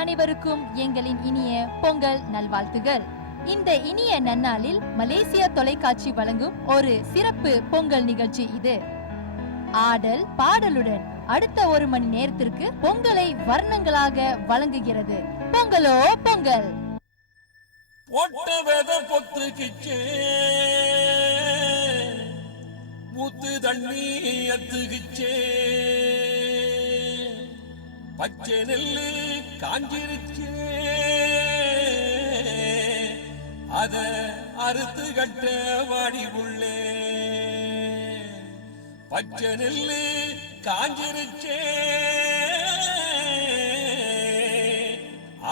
அனைவருக்கும் எங்களின் இனிய பொங்கல் நல்வாழ்த்துகள். இந்த இனிய நன்னாளில் மலேசியா தொலைக்காட்சி வழங்கும் ஒரு சிறப்பு பொங்கல் நிகழ்ச்சி இது. ஆடல் பாடலுடன் அடுத்த 1 மணி நேரத்திற்கு பொங்கலை வர்ணங்களாக வழங்குகிறது. பொங்கலோ பொங்கல். போட்ட வெத பொத்துக்கிச்சே, மூத்து தண்ணி எத்துக்கிச்சே, பச்சை நெல்லு காஞ்சிருச்சே, அத அறுத்து கட்ட வாடி புள்ளே. பச்சை நெல்லு காஞ்சிருச்சே,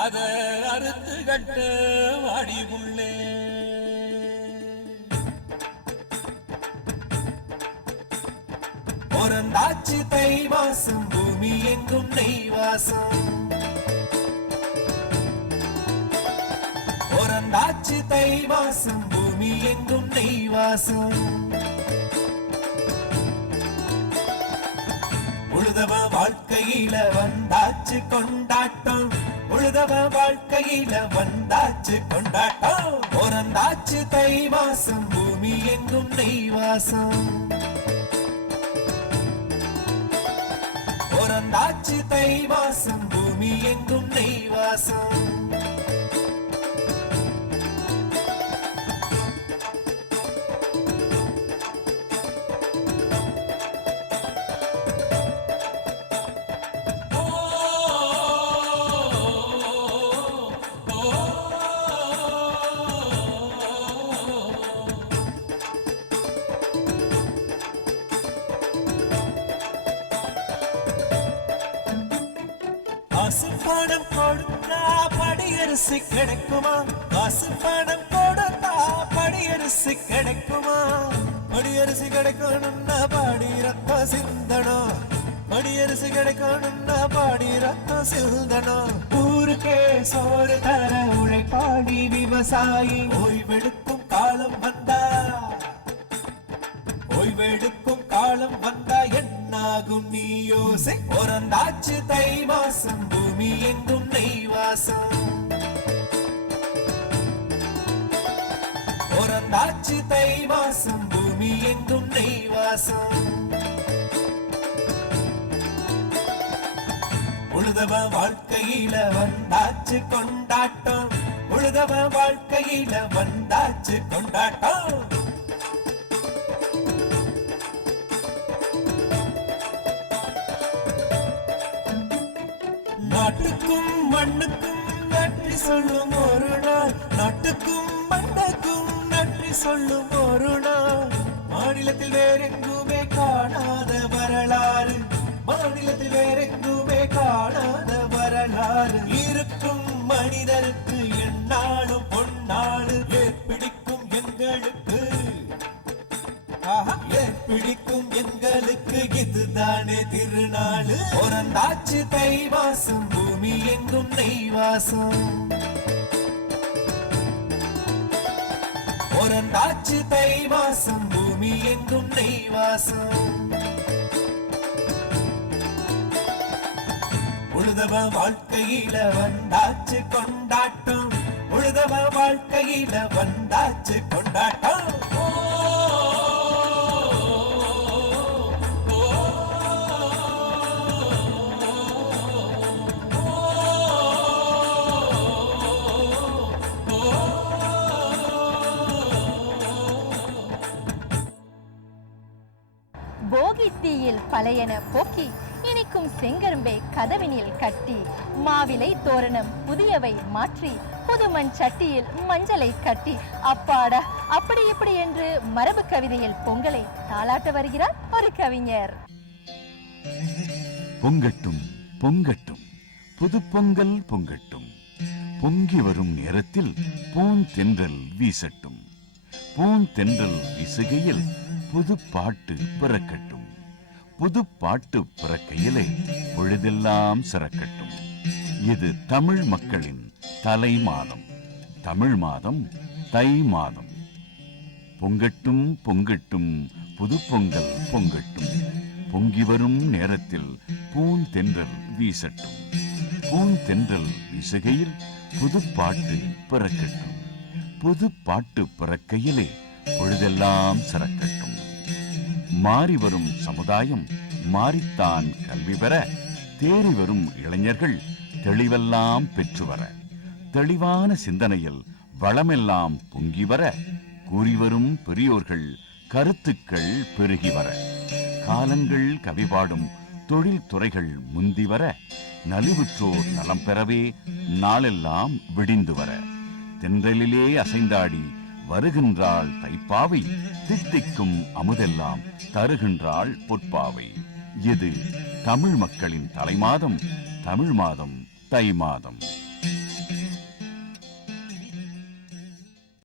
அத அறுத்து கட்ட வாடி புள்ளே. பிறந்தாச்சு தை மாசம், பூமி எங்கும் நெய்வாசம். பிறந்தாச்சு தை மாசம், பூமி எங்கும் நெய்வாசம். உழுதவ வாழ்க்கையில வந்தாச்சு கொண்டாட்டம், உழுதவ வாழ்க்கையில வந்தாச்சு கொண்டாட்டம். பிறந்தாச்சு தை மாசம், பூமி எங்கும் நெய்வாசம். பிறந்தாச்சு தை மாசம், பூமி எங்கும் நெய்வாசம். காசு பணம் கொடுத்தா படியரசு கிடைக்குமா? காசு பணம் கொடுத்தா படியரசு கிடைக்குமா? படியரசு கிடைக்கணும்னா பாடி ரத்தம் சிந்தனம், படியரசு கிடைக்கணும்னா பாடி ரத்தம் சிந்தனம். ஊருக்கே சோறு தர உழைப்பாடி விவசாயி ஓய்வெடுக்கும் காலம் வந்தா, ஓய்வெடுக்கும் காலம் வந்தா என்னாகும் நீ யோசை. பிறந்தாச்சு தை மாசம், பூமி எங்கும் நெய்வாசம். பிறந்தாச்சு தை மாசம், பூமி எங்கும் நெய்வாசம். உழுதவ வாழ்க்கையில வந்தாச்சு கொண்டாட்டம், உழுதவ வாழ்க்கையில வந்தாச்சு கொண்டாட்டம். நாட்டுக்கும் மண்ணுக்கும் நன்றி சொல்லும் ஒரு நாள், நாட்டுக்கும் மண்ணுக்கும் நன்றி சொல்லும் ஒரு நாள். மாநிலத்தில் வேறெங்குமே காணாத வரலாறு, மாநிலத்தில் வேறெங்குமே காணாத வரலாறு. இருக்கும் மனிதருக்கு எந்நாளும் பொன்னாளு. ஏற்பிடிக்கும் எங்களுக்கு, ஏற்பிடிக்கும் எங்களுக்கு இதுதானே திருநாளு. பிறந்தாச்சு தை மாசம், பூமி எங்கும் நெய்வாசம். பிறந்தாச்சு தை மாசம், பூமி எங்கும் நெய்வாசம். உழுதவ வாழ்க்கையில வந்தாச்சு கொண்டாட்டம், உழுதவ வாழ்க்கையில வந்தாச்சு கொண்டாட்டம். போகி தீயில் பழையன போக்கி, இனிக்கும் செங்கரும்பை கதவினில் கட்டி, மாவிலை தோரணம் புதியவை மாற்றி, புதுமண் சட்டியில் மஞ்சளை கட்டி, அப்பாடா அப்படி இப்படி என்று மரபு கவிதையில் பொங்கலை தாளாட்ட வருகிறார் ஒரு கவிஞர். பொங்கட்டும் பொங்கட்டும் புது பொங்கல் பொங்கட்டும், பொங்கி வரும் நேரத்தில் பூந்தென்றல் வீசட்டும், பூந்தென்றல் வீசுகையில் புது பாட்டு பிறக்கட்டும், புது பாட்டு பிறக்கையிலே பொழுதெல்லாம் சிறக்கட்டும். இது தமிழ் மக்களின் தலை மாதம், தமிழ் மாதம் தை மாதம். பொங்கட்டும் பொங்கட்டும் புது பொங்கல் பொங்கட்டும், பொங்கி வரும் நேரத்தில் பூந்தென்றல் வீசட்டும், பூந்தென்றல் வீசுகையில் புதுப்பாட்டு பிறக்கட்டும். புதுப்பாட்டு பிறக்கையிலே பொழுதெல்லாம் சிறக்கட்டும். மாறி வரும் சமுதாயம் மாறித்தான் கல்வி பெற, தேறி வரும் இளைஞர்கள் தெளிவெல்லாம் பெற்று வர, தெளிவான சிந்தனையில் வளமெல்லாம் பொங்கி வர, கூறிவரும் பெரியோர்கள் கருத்துக்கள் பெருகி வர, காலங்கள் கவிபாடும் தொழில் துறைகள் முந்தி வர, நலிவுற்றோர் நலம் பெறவே நாளெல்லாம் விடிந்து வர, தென்றலிலே அசைந்தாடி வருகின்றாள் தைப்பாவை, தித்திக்கும் அமுதெல்லாம் தருகின்றாள் பொற்பாவை. இது தமிழ் மக்களின் தலைமாதம், தமிழ் மாதம் தை மாதம்.